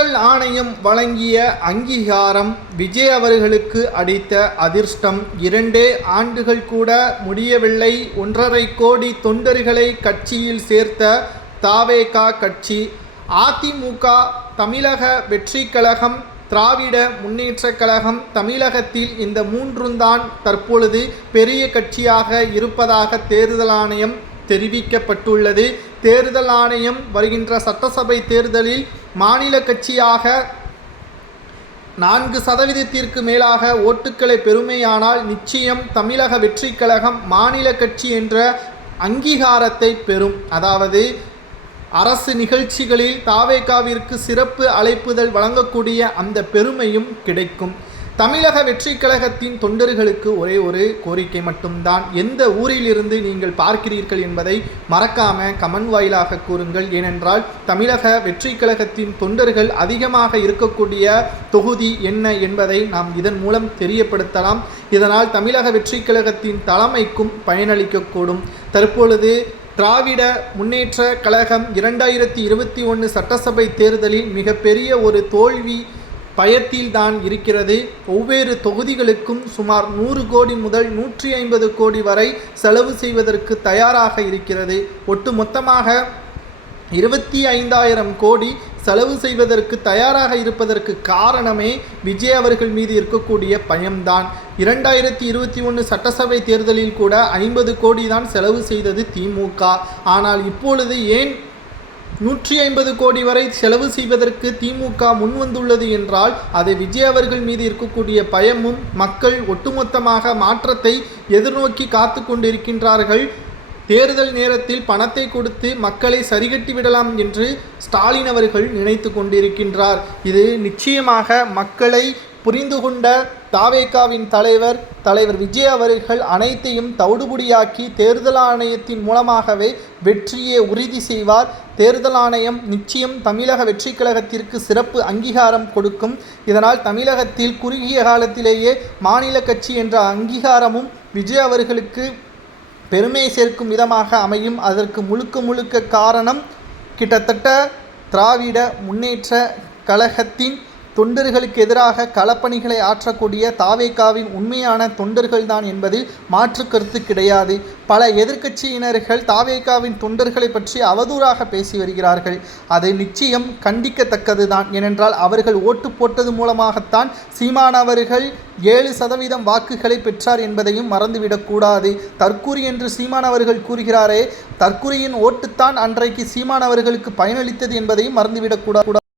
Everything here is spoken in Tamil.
தேர்தல் ஆணையம் வழங்கிய அங்கீகாரம் விஜய் அவர்களுக்கு அடித்த அதிர்ஷ்டம். இரண்டே ஆண்டுகள் கூட முடியவில்லை. ஒன்றரை கோடி தொண்டர்களை கட்சியில் சேர்த்த தாவேகா கட்சி. அதிமுக தமிழக வெற்றி கழகம் திராவிட முன்னேற்றக் கழகம் தமிழகத்தில் இந்த மூன்றும்தான் தற்பொழுது பெரிய கட்சியாக இருப்பதாக தேர்தல் ஆணையம் தெரிவிக்கப்பட்டுள்ளது. தேர்தல் ஆணையம் வருகின்ற சட்டசபை தேர்தலில் மாநில கட்சியாக நான்கு சதவீதத்திற்கு மேலாக ஓட்டுக்களை பெறுமையானால் நிச்சயம் தமிழக வெற்றிக் கழகம் மாநில கட்சி என்ற அங்கீகாரத்தை பெறும். அதாவது அரசு நிகழ்ச்சிகளில் தாவேகாவிற்கு சிறப்பு அழைப்புதல் வழங்கக்கூடிய அந்த பெருமையும் கிடைக்கும். தமிழக வெற்றி கழகத்தின் தொண்டர்களுக்கு ஒரே ஒரு கோரிக்கை மட்டும்தான். எந்த ஊரிலிருந்து நீங்கள் பார்க்கிறீர்கள் என்பதை மறக்காம கமெண்ட் வாயிலாக கூறுங்கள். ஏனென்றால் தமிழக வெற்றி கழகத்தின் தொண்டர்கள் அதிகமாக இருக்கக்கூடிய தொகுதி என்ன என்பதை நாம் இதன் மூலம் தெரியப்படுத்தலாம். இதனால் தமிழக வெற்றி கழகத்தின் தலைமைக்கும் பயனளிக்கக்கூடும். தற்பொழுது திராவிட முன்னேற்ற கழகம் இரண்டாயிரத்தி இருபத்தி ஒன்று சட்டசபை தேர்தலில் மிகப்பெரிய ஒரு தோல்வி பயத்தில் தான் இருக்கிறது. ஒவ்வொரு தொகுதிகளுக்கும் சுமார் நூறு கோடி முதல் நூற்றி ஐம்பது கோடி வரை செலவு செய்வதற்கு தயாராக இருக்கிறது. ஒட்டுமொத்தமாக இருபத்தி ஐந்தாயிரம் கோடி செலவு செய்வதற்கு தயாராக இருப்பதற்கு காரணமே விஜய் அவர்கள் மீது இருக்கக்கூடிய பயம்தான். இரண்டாயிரத்தி இருபத்தி ஒன்று சட்டசபை தேர்தலில் கூட ஐம்பது கோடி தான் செலவு செய்தது திமுக ஆனால் இப்பொழுது ஏன் நூற்றி ஐம்பது கோடி வரை செலவு செய்வதற்கு திமுக முன்வந்துள்ளது என்றால் அதை விஜய் அவர்கள் மீது இருக்கக்கூடிய பயமும் மக்கள் ஒட்டுமொத்தமாக மாற்றத்தை எதிர்நோக்கி காத்து கொண்டிருக்கின்றார்கள். தேர்தல் நேரத்தில் பணத்தை கொடுத்து மக்களை சரிகட்டி விடலாம் என்று ஸ்டாலின் அவர்கள் நினைத்து கொண்டிருக்கின்றார். இது நிச்சயமாக மக்களை புரிந்து கொண்ட தாவேகாவின் தலைவர் தலைவர் விஜய் அவர்கள் அனைத்தையும் தவிடுபுடியாக்கி தேர்தல் ஆணையத்தின் மூலமாகவே வெற்றியை உறுதி செய்வார். தேர்தல் ஆணையம் நிச்சயம் தமிழக வெற்றி கழகத்திற்கு சிறப்பு அங்கீகாரம் கொடுக்கும். இதனால் தமிழகத்தில் குறுகிய காலத்திலேயே மாநில கட்சி என்ற அங்கீகாரமும் விஜய் அவர்களுக்கு பெருமை சேர்க்கும் விதமாக அமையும். அதற்கு முழுக்க முழுக்க காரணம் கிட்டத்தட்ட திராவிட முன்னேற்ற கழகத்தின் தொண்டர்களுக்கு எதிராக களப்பணிகளை ஆற்றக்கூடிய தாவேகாவின் உண்மையான தொண்டர்கள்தான் என்பதில் மாற்று கருத்து கிடையாது. பல எதிர்க்கட்சியினர்கள் தாவேகாவின் தொண்டர்களை பற்றி அவதூறாக பேசி வருகிறார்கள். அது நிச்சயம் கண்டிக்கத்தக்கதுதான். ஏனென்றால் அவர்கள் ஓட்டு போட்டது மூலமாகத்தான் சீமானவர்கள் ஏழு சதவீதம் வாக்குகளை பெற்றார் என்பதையும் மறந்துவிடக்கூடாது தற்கூரி என்று சீமானவர்கள் கூறுகிறாரே தற்கூரியின் ஓட்டுத்தான் அன்றைக்கு சீமானவர்களுக்கு பயனளித்தது என்பதையும் மறந்துவிடக்கூடாது